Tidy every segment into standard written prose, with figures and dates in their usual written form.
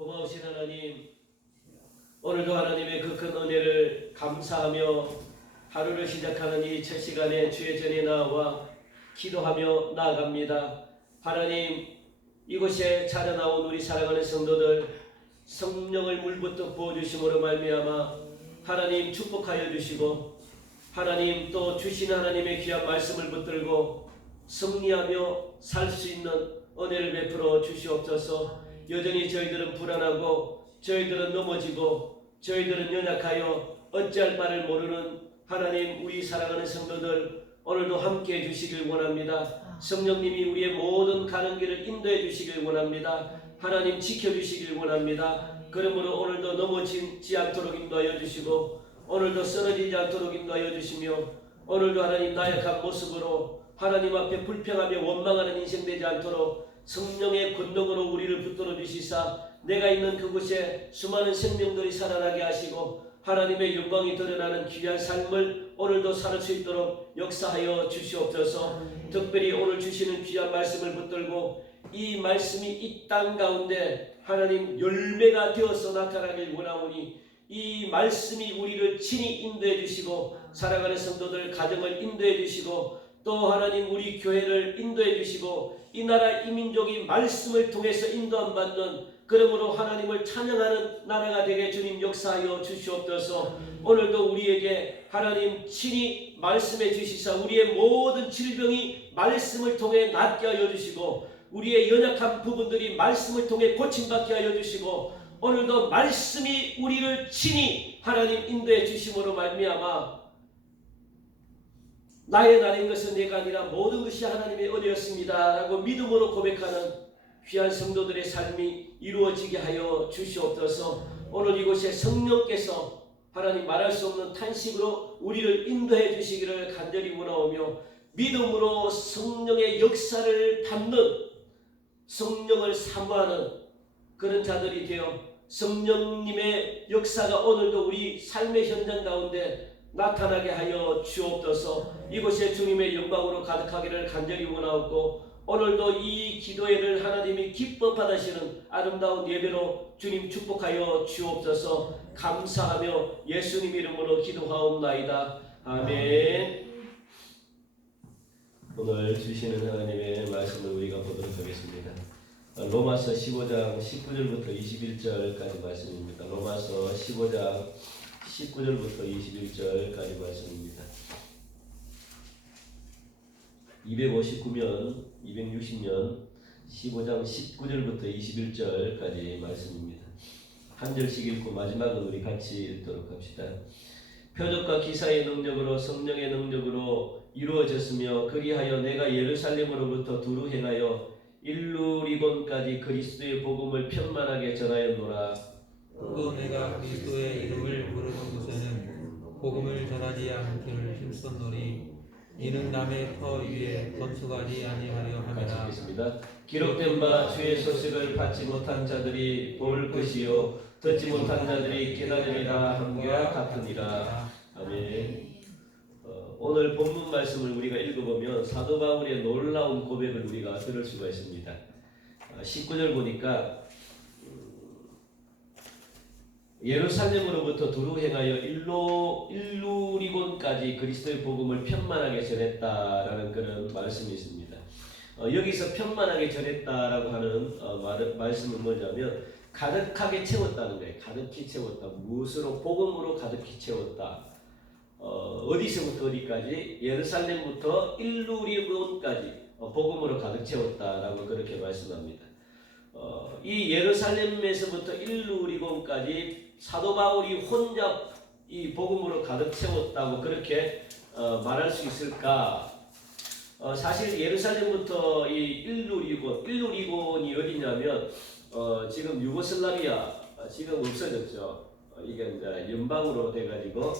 고마우신 하나님, 오늘도 하나님의 그 큰 은혜를 감사하며 하루를 시작하는 이 첫 시간에 주의 전에 나와 기도하며 나아갑니다. 하나님, 이곳에 찾아나온 우리 사랑하는 성도들 성령을 물부터 부어주심으로 말미암아 하나님 축복하여 주시고, 하나님 또 주신 하나님의 귀한 말씀을 붙들고 승리하며 살 수 있는 은혜를 베풀어 주시옵소서. 여전히 저희들은 불안하고 저희들은 넘어지고 저희들은 연약하여 어찌할 바를 모르는 하나님, 우리 사랑하는 성도들 오늘도 함께해 주시길 원합니다. 성령님이 우리의 모든 가는 길을 인도해 주시길 원합니다. 하나님 지켜주시길 원합니다. 그러므로 오늘도 넘어지지 않도록 인도하여 주시고, 오늘도 쓰러지지 않도록 인도하여 주시며, 오늘도 하나님 나약한 모습으로 하나님 앞에 불평하며 원망하는 인생 되지 않도록 성령의 권능으로 우리를 붙들어 주시사 내가 있는 그곳에 수많은 생명들이 살아나게 하시고 하나님의 영광이 드러나는 귀한 삶을 오늘도 살 수 있도록 역사하여 주시옵소서. 특별히 오늘 주시는 귀한 말씀을 붙들고 이 말씀이 이 땅 가운데 하나님 열매가 되어서 나타나길 원하오니 이 말씀이 우리를 친히 인도해 주시고 사랑하는 성도들 가정을 인도해 주시고 또 하나님 우리 교회를 인도해 주시고 이 나라 이 민족이 말씀을 통해서 인도함 받는, 그러므로 하나님을 찬양하는 나라가 되게 주님 역사하여 주시옵소서. 오늘도 우리에게 하나님 친히 말씀해 주시사 우리의 모든 질병이 말씀을 통해 낫게 하여 주시고 우리의 연약한 부분들이 말씀을 통해 고침받게 하여 주시고 오늘도 말씀이 우리를 친히 하나님 인도해 주심으로 말미암아 나의 날인 것은 내가 아니라 모든 것이 하나님의 은혜였습니다 라고 믿음으로 고백하는 귀한 성도들의 삶이 이루어지게 하여 주시옵소서. 오늘 이곳에 성령께서 하나님 말할 수 없는 탄식으로 우리를 인도해 주시기를 간절히 원하오며 믿음으로 성령의 역사를 받는, 성령을 사모하는 그런 자들이 되어 성령님의 역사가 오늘도 우리 삶의 현장 가운데 나타나게 하여 주옵소서. 이곳에 주님의 영광으로 가득하기를 간절히 원하옵고 오늘도 이 기도회를 하나님이 기뻐 받으시는 아름다운 예배로 주님 축복하여 주옵소서. 감사하며 예수님 이름으로 기도하옵나이다. 아멘. 오늘 주시는 하나님의 말씀을 우리가 보도록 하겠습니다. 로마서 15장 19절부터 21절까지 말씀입니다. 로마서 15장 19절부터 21절까지 말씀입니다. 259면 260년 15장 19절부터 21절까지 말씀입니다. 한 절씩 읽고 마지막은 우리 같이 읽도록 합시다. 표적과 기사의 능력으로 성령의 능력으로 이루어졌으며 그리하여 내가 예루살렘으로부터 두루 행하여 일루리곤까지 그리스도의 복음을 편만하게 전하였노라. 또 내가 그리스도의 이름을 부르는 곳에는 복음을 전하지 않기를 힘썼노니 이는 남의 터 위에 건축하지 아니하려 함이라. 같이 기록된 바 주의 소식을 받지 못한 자들이 볼 것이요 듣지 못한 자들이 깨달으리라 함과 같으니라. 아멘. 오늘 본문 말씀을 우리가 읽어보면 사도 바울의 놀라운 고백을 우리가 들을 수가 있습니다. 19절 보니까 예루살렘으로부터 두루 행하여 일루리곤까지 그리스도의 복음을 편만하게 전했다라는 그런 말씀이 있습니다. 여기서 편만하게 전했다라고 하는 말씀은 뭐냐면 가득하게 채웠다는 거예요. 가득히 채웠다. 무엇으로? 복음으로 가득히 채웠다. 어디서부터 어디까지? 예루살렘부터 일루리곤까지 복음으로 가득 채웠다라고 그렇게 말씀합니다. 이 예루살렘에서부터 일루리곤까지 사도 바울이 혼자 이 복음으로 가득 채웠다고 그렇게 말할 수 있을까? 사실 예루살렘부터 이 일루리곤이 어디냐면 지금 유고슬라비아 지금 없어졌죠. 이게 이제 연방으로 돼가지고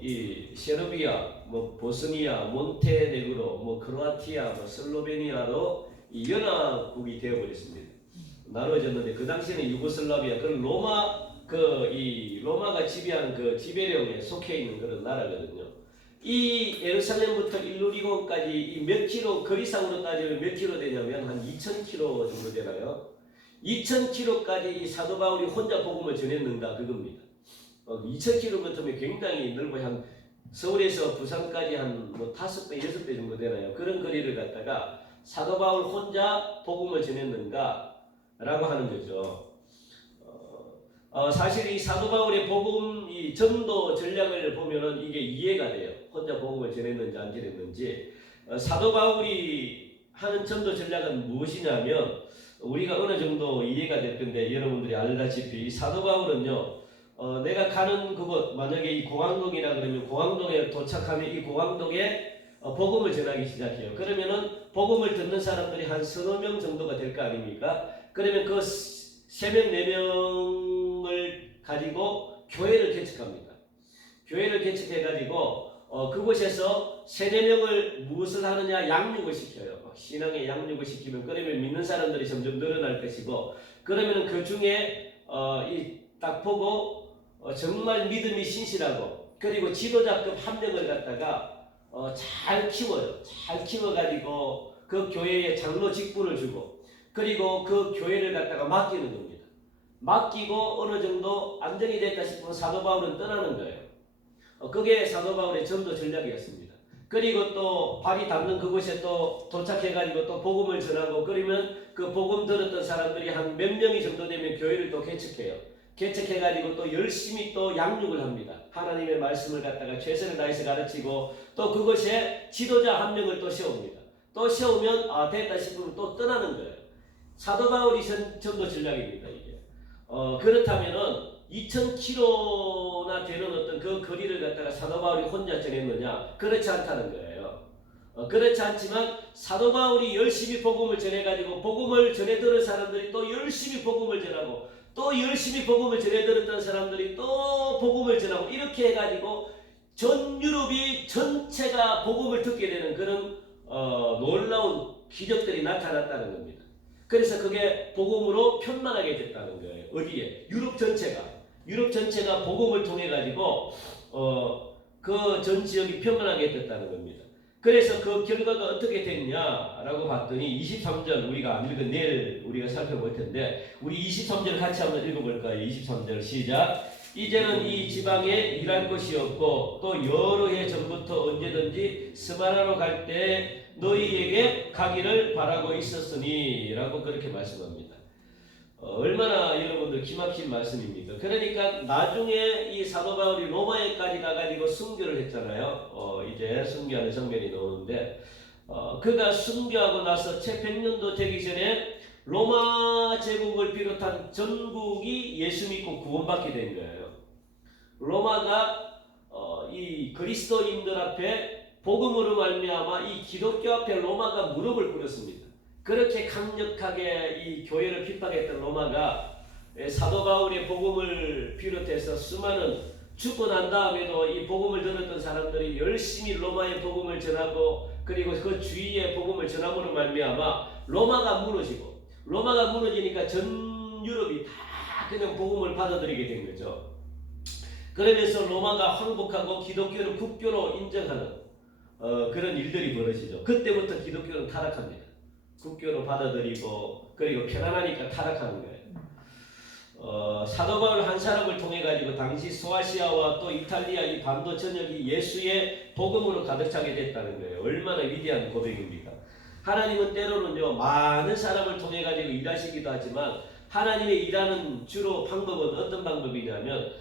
이 세르비아, 보스니아, 몬테네그로, 크로아티아, 슬로베니아로 이 연합국이 되어버렸습니다. 나눠졌는데 그 당시에는 유고슬라비아, 그 로마가 지배하는 그 지배령에 속해 있는 그런 나라거든요. 이 예루살렘부터 일루리곤까지 몇 킬로 거리상으로 따지면 몇 킬로 되냐면 한 2,000 킬로 정도 되나요? 2000km까지 이 사도 바울이 혼자 복음을 전했는가 그겁니다. 2000km면 굉장히 넓어요. 한 서울에서 부산까지 한뭐 5배, 6배 정도 되나요? 그런 거리를 갖다가 사도 바울 혼자 복음을 전했는가? 라고 하는 거죠. 사실 이 사도 바울의 복음, 이 전도 전략을 보면은 이게 이해가 돼요. 혼자 복음을 전했는지 안 전했는지. 사도 바울이 하는 전도 전략은 무엇이냐면 우리가 어느 정도 이해가 될 건데 여러분들이 알다시피 이 사도 바울은요. 내가 가는 그곳 만약에 이 공항동이라 그러면 공항동에 도착하면 이 공항동에 복음을 전하기 시작해요. 그러면은 복음을 듣는 사람들이 한 서너 명 정도가 될 거 아닙니까? 그러면 그 3명, 4명을 가지고 교회를 개척합니다. 교회를 개척해가지고 그곳에서 3, 4명을 무엇을 하느냐? 양육을 시켜요. 신앙의 양육을 시키면 그러면 믿는 사람들이 점점 늘어날 것이고 그러면 그 중에 딱 보고 정말 믿음이 신실하고 그리고 지도자급 한 명을 갖다가 잘 키워요. 잘 키워가지고 그 교회에 장로 직분을 주고 그리고 그 교회를 갖다가 맡기는 겁니다. 맡기고 어느 정도 안정이 됐다 싶으면 사도 바울은 떠나는 거예요. 그게 사도 바울의 전도 전략이었습니다. 그리고 또 발이 닿는 그곳에 또 도착해가지고 또 복음을 전하고 그러면 그 복음 들었던 사람들이 한 몇 명이 정도 되면 교회를 또 개척해요. 개척해가지고 또 열심히 또 양육을 합니다. 하나님의 말씀을 갖다가 최선을 다해서 가르치고 또 그것에 지도자 한 명을 또 세웁니다. 또 세우면 됐다 싶으면 또 떠나는 거예요. 사도 바울이 전도 전략입니다. 이게 그렇다면은 2000km나 되는 어떤 그 거리를 갖다가 사도 바울이 혼자 전했느냐? 그렇지 않다는 거예요. 그렇지 않지만 사도 바울이 열심히 복음을 전해가지고 복음을 전해 들은 사람들이 또 열심히 복음을 전하고 또 열심히 복음을 전해 들었던 사람들이 또 복음을 전하고 이렇게 해가지고 전 유럽이 전체가 복음을 듣게 되는 그런 놀라운 기적들이 나타났다는 겁니다. 그래서 그게 복음으로 편만하게 됐다는 거예요. 어디에? 유럽 전체가 복음을 통해 가지고 그 전 지역이 평안하게 됐다는 겁니다. 그래서 그 결과가 어떻게 됐냐라고 봤더니 23절 우리가 안 읽은 내일 우리가 살펴볼 텐데 우리 23절 같이 한번 읽어볼까요? 23절 시작. 이제는 이 지방에 일할 곳이 없고 또 여러 해 전부터 언제든지 스마라로 갈 때 너희에게 가기를 바라고 있었으니 라고 그렇게 말씀합니다. 얼마나 여러분들 기막힌 말씀입니까? 그러니까 나중에 이 사도 바울이 로마에까지 가가지고 순교를 했잖아요. 이제 순교하는 장면이 나오는데 그가 순교하고 나서 채 100년도 되기 전에 로마 제국을 비롯한 전국이 예수 믿고 구원받게 된 거예요. 로마가 이 그리스도인들 앞에 복음으로 말미암아 이 기독교 앞에 로마가 무릎을 꿇었습니다. 그렇게 강력하게 이 교회를 핍박했던 로마가 사도 바울의 복음을 비롯해서 수많은 죽고 난 다음에도 이 복음을 들었던 사람들이 열심히 로마의 복음을 전하고 그리고 그 주위의 복음을 전함으로 말미암아 로마가 무너지니까 전 유럽이 다 그냥 복음을 받아들이게 된 거죠. 그러면서 로마가 황복하고 기독교를 국교로 인정하는 그런 일들이 벌어지죠. 그때부터 기독교는 타락합니다. 국교로 받아들이고 그리고 편안하니까 타락하는 거예요. 사도 바울 한 사람을 통해 가지고 당시 소아시아와 또 이탈리아 이 반도 전역이 예수의 복음으로 가득 차게 됐다는 거예요. 얼마나 위대한 고백입니까? 하나님은 때로는요 많은 사람을 통해 가지고 일하시기도 하지만 하나님의 일하는 주로 방법은 어떤 방법이냐면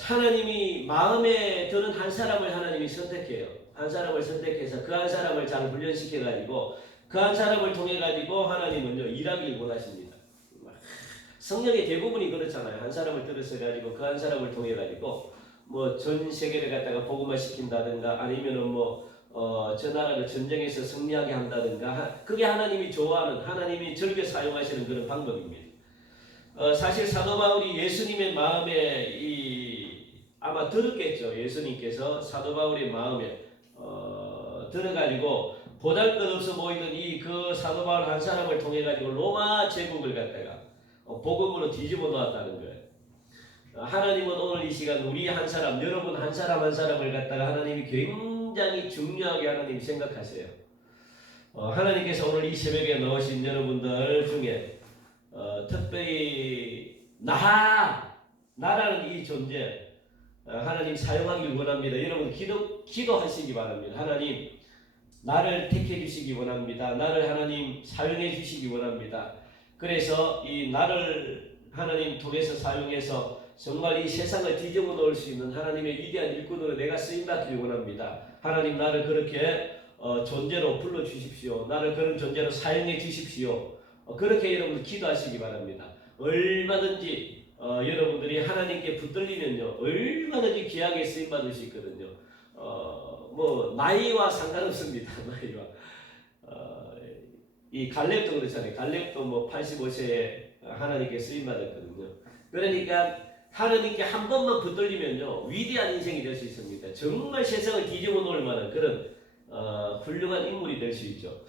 하나님이 마음에 드는 한 사람을 하나님이 선택해요. 한 사람을 선택해서 그 한 사람을 잘 훈련시켜 가지고 그 한 사람을 통해 가지고 하나님은요 일하길 원하십니다. 성령의 대부분이 그렇잖아요. 한 사람을 들어서 가지고 그 한 사람을 통해 가지고 뭐 전 세계를 갖다가 복음화 시킨다든가 아니면은 저 나라를 전쟁에서 승리하게 한다든가 그게 하나님이 좋아하는 하나님이 즐겨 사용하시는 그런 방법입니다. 사실 사도 바울이 예수님의 마음에 아마 들었겠죠. 예수님께서 사도 바울의 마음에 들어가지고 보잘것없어 보이는 그 사도 바울 한 사람을 통해 가지고 로마 제국을 갖다가 복음으로 뒤집어 놓았다는 거예요. 하나님은 오늘 이 시간 우리 한 사람, 여러분 한 사람 한 사람을 갖다가 하나님이 굉장히 중요하게 하나님 생각하세요. 하나님께서 오늘 이 새벽에 넣으신 여러분들 중에 특별히 나라는 이 존재 하나님 사용하길 원합니다. 여러분 기도하시기 바랍니다. 하나님 나를 택해 주시기 원합니다. 나를 하나님 사용해 주시기 원합니다. 그래서 이 나를 하나님 통해서 사용해서 정말 이 세상을 뒤집어 놓을 수 있는 하나님의 위대한 일꾼으로 내가 쓰임받기를 원합니다. 하나님 나를 그렇게 존재로 불러주십시오. 나를 그런 존재로 사용해 주십시오. 그렇게 여러분 기도하시기 바랍니다. 얼마든지 여러분들이 하나님께 붙들리면요 얼마든지 귀하게 쓰임받을 수 있거든요. 뭐 나이와 상관없습니다. 나이와 이 갈렙도 그렇잖아요. 갈렙도 뭐 85세에 하나님께 쓰임받았거든요. 그러니까 하나님께 한 번만 붙들리면요 위대한 인생이 될 수 있습니다. 정말 세상을 뒤집어 놓을 만한 그런 훌륭한 인물이 될 수 있죠.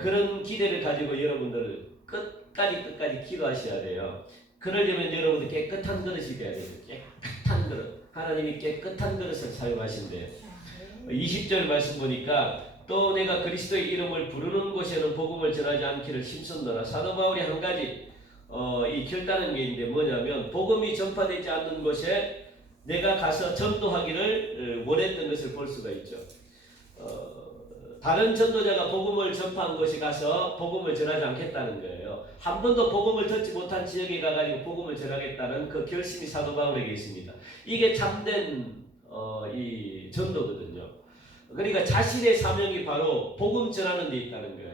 그런 기대를 가지고 여러분들 끝까지 기도하셔야 돼요. 그러려면 여러분들 깨끗한 그릇이 돼야 돼요. 깨끗한 그릇. 하나님이 깨끗한 그릇을 사용하신대요. 20절 말씀 보니까 또 내가 그리스도의 이름을 부르는 곳에는 복음을 전하지 않기를 힘썼노라. 사도 바울이 한 가지 이 결단한 게 있는데 뭐냐면 복음이 전파되지 않는 곳에 내가 가서 전도하기를 원했던 것을 볼 수가 있죠. 다른 전도자가 복음을 전파한 곳에 가서 복음을 전하지 않겠다는 거예요. 한 번도 복음을 듣지 못한 지역에 가가지고 복음을 전하겠다는 그 결심이 사도 바울에게 있습니다. 이게 참된 이 전도거든요. 그러니까 자신의 사명이 바로 복음 전하는 데 있다는 거예요.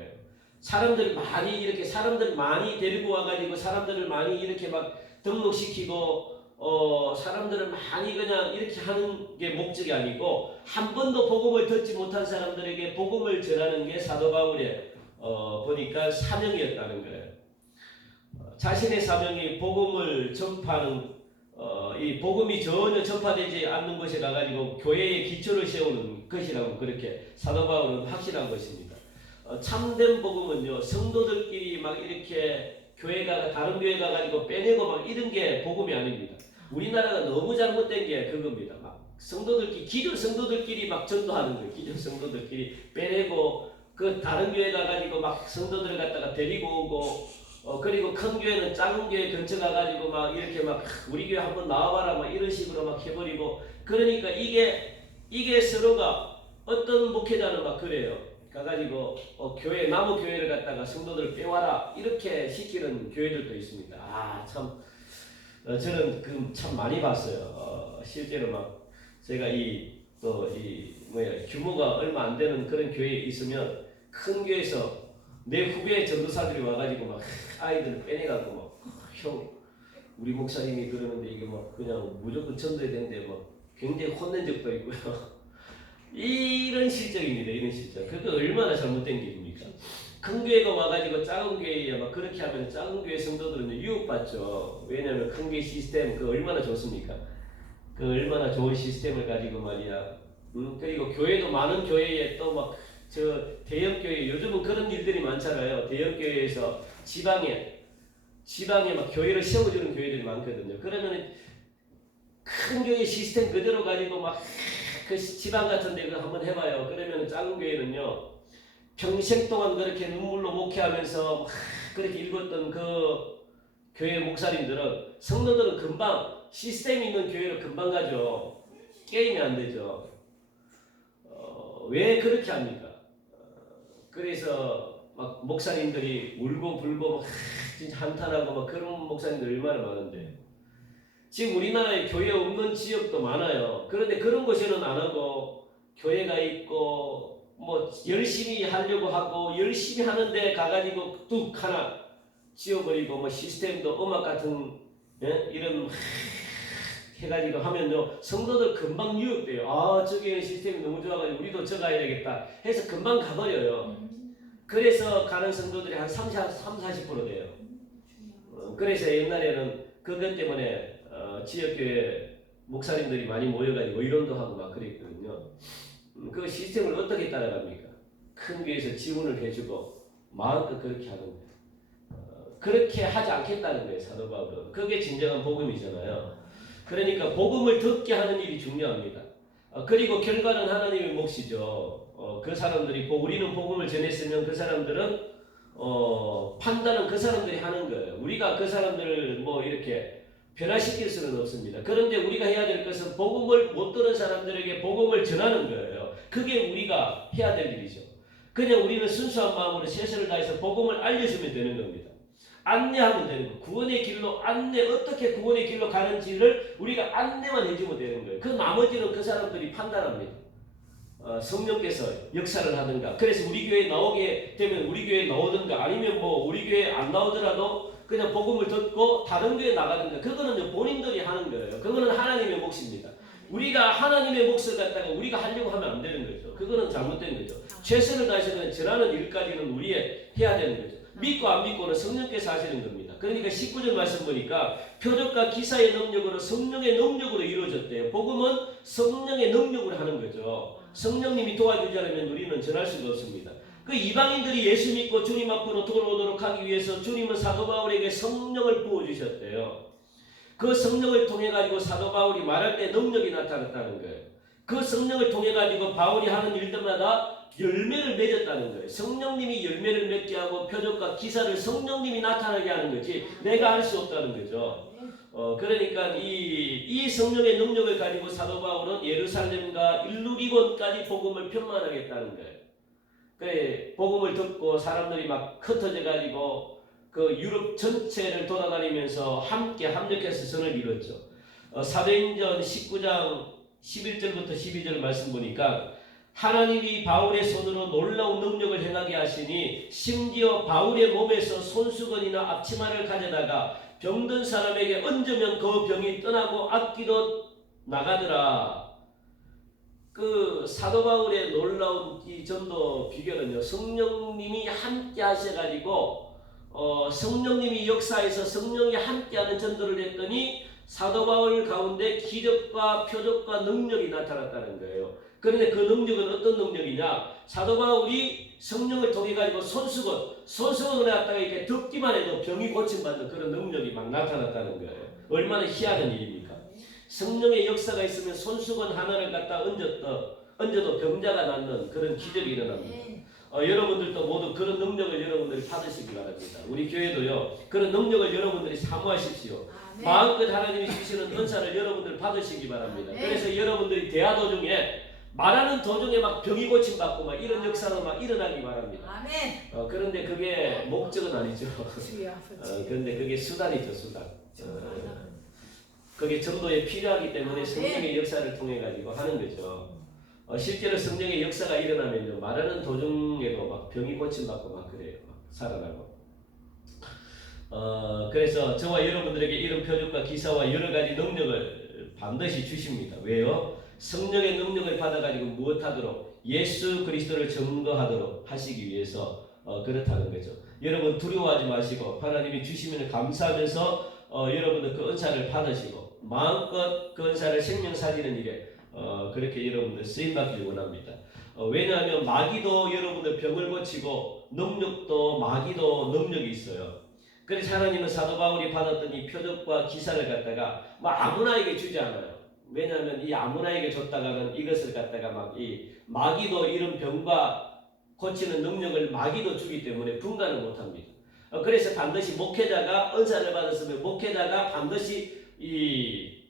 사람들 많이 데리고 와가지고 사람들을 많이 이렇게 막 등록시키고 사람들을 많이 그냥 이렇게 하는 게 목적이 아니고 한 번도 복음을 듣지 못한 사람들에게 복음을 전하는 게 사도 바울의 보니까 사명이었다는 거예요. 자신의 사명이 복음을 전파하는 이 복음이 전혀 전파되지 않는 곳에 가가지고 교회의 기초를 세우는 것이라고 그렇게 사도 바울은 확신한 것입니다. 참된 복음은요 성도들끼리 막 이렇게 다른 교회 가가지고 빼내고 막 이런 게 복음이 아닙니다. 우리나라가 너무 잘못된 게 그겁니다. 막 기존 성도들끼리 막 전도하는 거예요. 기존 성도들끼리 빼내고 그 다른 교회 가가지고 막 성도들을 갖다가 데리고 오고 그리고 큰 교회는 작은 교회 근처 가가지고 막 이렇게 막 우리 교회 한번 나와봐라 막 이런 식으로 막 해버리고 그러니까 이게 서로가 어떤 목회자는 막 그래요. 가가지고 나무 교회를 갖다가 성도들을 빼와라 이렇게 시키는 교회들도 있습니다. 참 저는 참 많이 봤어요. 실제로 막 제가 규모가 얼마 안 되는 그런 교회에 있으면 큰 교회에서 내 후배 전도사들이 와가지고 막 아이들을 빼내가고 막 형 우리 목사님이 그러는데 이게 막 그냥 무조건 전도해야 되는데 막 굉장히 혼낸 적도 있고요. 이런 실정입니다. 이런 실정. 그게 얼마나 잘못된 길입니까? 큰 교회가 와가지고 작은 교회에 막 그렇게 하면 작은 교회 성도들은 유혹받죠. 왜냐하면 큰 교회 시스템 얼마나 좋습니까? 얼마나 좋은 시스템을 가지고 말이야. 그리고 교회도 많은 교회에 또 막 대형 교회 요즘은 그런 일들이 많잖아요. 대형 교회에서 지방에 막 교회를 세워주는 교회들이 많거든요. 그러면 큰 교회 시스템 그대로 가지고 막 그 지방 같은 데 한번 해봐요. 그러면 작은 교회는요 평생 동안 그렇게 눈물로 목회하면서 막 그렇게 읽었던 그 교회 목사님들은 성도들은 금방 시스템 있는 교회로 금방 가죠. 게임이 안 되죠. 왜 그렇게 합니까? 그래서 막 목사님들이 울고 불고 막 진짜 한탄하고 막 그런 목사님들 얼마나 많은데 지금 우리나라에 교회 없는 지역도 많아요. 그런데 그런 곳에는 안 하고 교회가 있고 뭐 열심히 하려고 하고 열심히 하는데 가가지고 뚝 하나 지워버리고 뭐 시스템도 음악 같은 이런 해가지고 하면요 성도들 금방 유혹돼요. 저기 시스템이 너무 좋아가지고 우리도 저 가야 되겠다 해서 금방 가버려요. 그래서 가는 성도들이 한 30-40% 돼요. 그래서 옛날에는 그것 때문에 지역교회 목사님들이 많이 모여가지고 의론도 하고 막 그랬거든요. 그 시스템을 어떻게 따라갑니까? 큰 교회에서 지원을 해주고 마음껏 그렇게 하는데 그렇게 하지 않겠다는 거예요. 사도 바울은. 그게 진정한 복음이잖아요. 그러니까 복음을 듣게 하는 일이 중요합니다. 그리고 결과는 하나님의 몫이죠. 그 사람들이 우리는 복음을 전했으면 그 사람들은 판단은 그 사람들이 하는 거예요. 우리가 그 사람들을 뭐 이렇게 변화시킬 수는 없습니다. 그런데 우리가 해야 될 것은 복음을 못 들은 사람들에게 복음을 전하는 거예요. 그게 우리가 해야 될 일이죠. 그냥 우리는 순수한 마음으로 최선을 다해서 복음을 알려주면 되는 겁니다. 안내하면 되는 거예요. 구원의 길로 어떻게 구원의 길로 가는지를 우리가 안내만 해주면 되는 거예요. 그 나머지는 그 사람들이 판단합니다. 성령께서 역사를 하든가. 그래서 우리 교회에 나오게 되면 우리 교회에 나오든가, 아니면 뭐 우리 교회에 안 나오더라도 그냥 복음을 듣고 다른 교회에 나가든가. 그거는 본인들이 하는 거예요. 그거는 하나님의 몫입니다. 우리가 하나님의 몫을 갖다가 우리가 하려고 하면 안 되는 거죠. 그거는 잘못된 거죠. 최선을 다해서 그냥 전하는 일까지는 우리의 해야 되는 거죠. 믿고 안 믿고는 성령께서 하시는 겁니다. 그러니까 19절 말씀 보니까 표적과 기사의 능력으로 성령의 능력으로 이루어졌대요. 복음은 성령의 능력으로 하는 거죠. 성령님이 도와주지 않으면 우리는 전할 수가 없습니다. 그 이방인들이 예수 믿고 주님 앞으로 돌아오도록 하기 위해서 주님은 사도 바울에게 성령을 부어주셨대요. 그 성령을 통해 가지고 사도 바울이 말할 때 능력이 나타났다는 거예요. 그 성령을 통해 가지고 바울이 하는 일들마다 열매를 맺었다는 거예요. 성령님이 열매를 맺게 하고 표적과 기사를 성령님이 나타나게 하는 거지 내가 할 수 없다는 거죠. 그러니까 이 성령의 능력을 가지고 사도 바울은 예루살렘과 일루리곤까지 복음을 편만하겠다는 거예요. 그래, 복음을 듣고 사람들이 막 흩어져 가지고 그 유럽 전체를 돌아다니면서 함께 합력해서 선을 이뤘죠. 사도행전 19장 11절부터 12절 말씀 보니까 하나님이 바울의 손으로 놀라운 능력을 행하게 하시니 심지어 바울의 몸에서 손수건이나 앞치마를 가져다가 병든 사람에게 얹으면 그 병이 떠나고 악기도 나가더라. 그 사도 바울의 놀라운 이 전도 비결은요, 성령님이 함께 하셔가지고 성령님이 역사에서 성령이 함께하는 전도를 했더니 사도 바울 가운데 기적과 표적과 능력이 나타났다는 거예요. 그런데 그 능력은 어떤 능력이냐? 사도 바울이 성령을 통해 가지고 손수건을 갖다가 이렇게 덮기만 해도 병이 고침받는 그런 능력이 막 나타났다는 거예요. 얼마나 희한한 일입니까? 성령의 역사가 있으면 손수건 하나를 갖다 얹어도 병자가 낫는 그런 기적이 일어납니다. 여러분들도 모두 그런 능력을 여러분들이 받으시기 바랍니다. 우리 교회도요, 그런 능력을 여러분들이 사모하십시오. 마음껏 하나님이 주시는 은사를 여러분들 받으시기 바랍니다. 그래서 여러분들이 대화 도중에 말하는 도중에 막 병이 고침받고 막 이런 역사가 막 일어나기 바랍니다. 그런데 그게 목적은 아니죠. 그런데 그게 수단이죠, 수단. 그게 전도에 필요하기 때문에 성령의 역사를 통해 가지고 하는 거죠. 실제로 성령의 역사가 일어나면요, 말하는 도중에도 막 병이 고침받고 막 그래요. 막 살아나고. 그래서 저와 여러분들에게 이런 표적과 기사와 여러 가지 능력을 반드시 주십니다. 왜요? 성령의 능력을 받아가지고 무엇하도록? 예수 그리스도를 증거하도록 하시기 위해서 그렇다는 거죠. 여러분 두려워하지 마시고 하나님이 주시면 감사하면서 여러분들 그 은사를 받으시고 마음껏 그 은사를 생명 살리는 일에 그렇게 여러분들 쓰임받기를 원합니다. 왜냐하면 마귀도 여러분들 병을 고치고 능력도 마귀도 능력이 있어요. 그래서 하나님은 사도 바울이 받았던 이 표적과 기사를 갖다가 아무나에게 주지 않아요. 왜냐하면 이 아무나에게 줬다가는 이것을 갖다가 막 이 마귀도 이런 병과 고치는 능력을 마귀도 주기 때문에 분간을 못합니다. 그래서 반드시 목회자가 은사를 받았으면 목회자가 반드시 이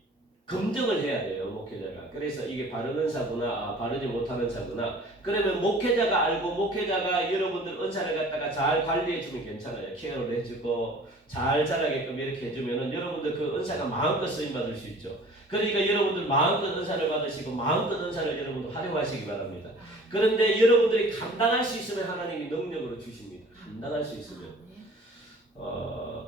검증을 해야 돼요, 목회자가. 그래서 이게 바른 은사구나, 바르지 못한 은사구나. 그러면 목회자가 알고 목회자가 여러분들 은사를 갖다가 잘 관리해주면 괜찮아요. 케어를 해주고 잘 자라게끔 이렇게 해주면은 여러분들 그 은사가 마음껏 쓰임받을 수 있죠. 그러니까 여러분들 마음껏 은사를 받으시고 마음껏 은사를 여러분들 활용하시기 바랍니다. 그런데 여러분들이 감당할 수 있으면 하나님이 능력으로 주십니다. 감당할 수 있으면.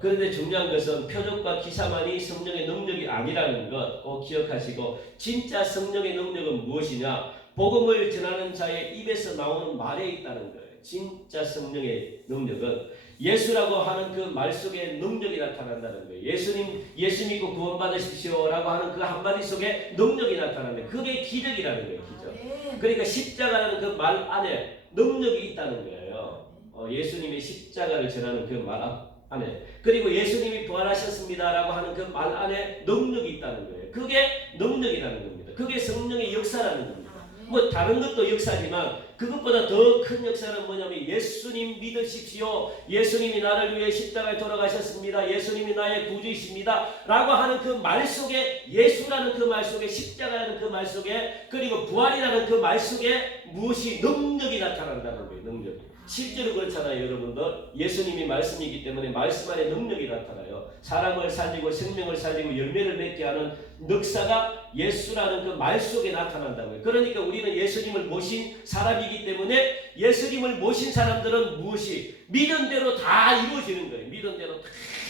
그런데 중요한 것은 표적과 기사만이 성령의 능력이 아니라는 것 꼭 기억하시고, 진짜 성령의 능력은 무엇이냐? 복음을 전하는 자의 입에서 나오는 말에 있다는 거예요. 진짜 성령의 능력은 예수라고 하는 그 말 속에 능력이 나타난다는 거예요. 예수 믿고 구원받으십시오 라고 하는 그 한마디 속에 능력이 나타나는 거예요. 그게 기적이라는 거예요. 기적. 그러니까 십자가라는 그 말 안에 능력이 있다는 거예요. 예수님의 십자가를 전하는 그 말 안에, 그리고 예수님이 부활하셨습니다 라고 하는 그 말 안에 능력이 있다는 거예요. 그게 능력이라는 겁니다. 그게 성령의 역사라는 겁니다. 뭐 다른 것도 역사지만 그것보다 더 큰 역사는 뭐냐면 예수님 믿으십시오. 예수님이 나를 위해 십자가에 돌아가셨습니다. 예수님이 나의 구주이십니다. 라고 하는 그 말 속에, 예수라는 그 말 속에, 십자가라는 그 말 속에, 그리고 부활이라는 그 말 속에 무엇이 능력이 나타난다는 거예요. 능력이. 실제로 그렇잖아요, 여러분들. 예수님이 말씀이기 때문에 말씀 안에 능력이 나타나요. 사람을 살리고 생명을 살리고 열매를 맺게 하는 넉사가 예수라는 그 말 속에 나타난다고요. 그러니까 우리는 예수님을 모신 사람이기 때문에 예수님을 모신 사람들은 무엇이 믿은 대로 다 이루어지는 거예요. 믿은 대로 다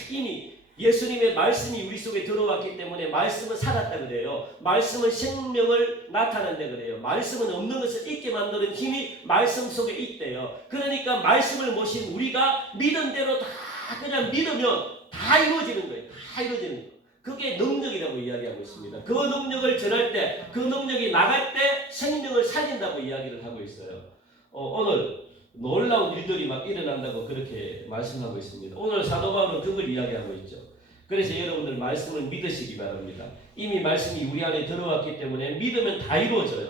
이미 예수님의 말씀이 우리 속에 들어왔기 때문에 말씀은 살았다 그래요. 말씀은 생명을 나타낸다 그래요. 말씀은 없는 것을 있게 만드는 힘이 말씀 속에 있대요. 그러니까 말씀을 모신 우리가 믿은 대로 다 그냥 믿으면 다 이루어지는 거예요. 다 이루어지는 거예요. 그게 능력이라고 이야기하고 있습니다. 그 능력을 전할 때, 그 능력이 나갈 때 생명을 살린다고 이야기를 하고 있어요. 오늘 놀라운 일들이 막 일어난다고 그렇게 말씀하고 있습니다. 오늘 사도 바울은 그걸 이야기하고 있죠. 그래서 여러분들 말씀을 믿으시기 바랍니다. 이미 말씀이 우리 안에 들어왔기 때문에 믿으면 다 이루어져요.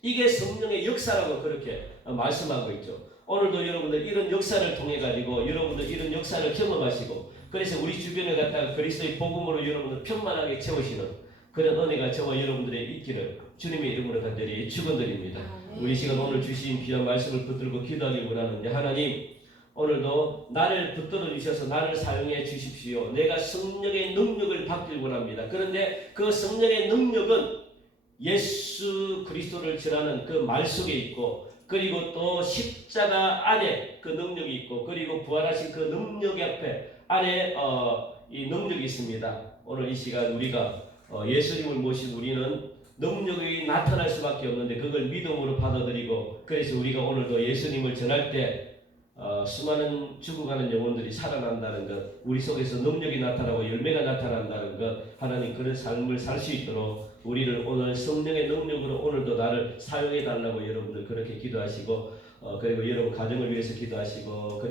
이게 성령의 역사라고 그렇게 말씀하고 있죠. 오늘도 여러분들 이런 역사를 통해 가지고 여러분들 이런 역사를 경험하시고, 그래서 우리 주변에 갖다가 그리스도의 복음으로 여러분들 편만하게 채우시는 그런 은혜가 저와 여러분들의 있기를 주님의 이름으로 간절히 축원드립니다. 우리 시간 오늘 주신 귀한 말씀을 붙들고 기도하기 원하는데, 하나님 오늘도 나를 붙들어 주셔서 나를 사용해 주십시오. 내가 성령의 능력을 받길 원합니다. 그런데 그 성령의 능력은 예수 그리스도를 전하는 그 말 속에 있고, 그리고 또 십자가 안에 그 능력이 있고, 그리고 부활하신 그 능력 앞에 안에 이 능력이 있습니다. 오늘 이 시간 우리가 예수님을 모신 우리는 능력이 나타날 수밖에 없는데 그걸 믿음으로 받아들이고, 그래서 우리가 오늘도 예수님을 전할 때 수많은 죽어가는 영혼들이 살아난다는 것, 우리 속에서 능력이 나타나고 열매가 나타난다는 것, 하나님 그런 삶을 살 수 있도록 우리를 오늘 성령의 능력으로 오늘도 나를 사용해 달라고 여러분들 그렇게 기도하시고, 그리고 여러분 가정을 위해서 기도하시고,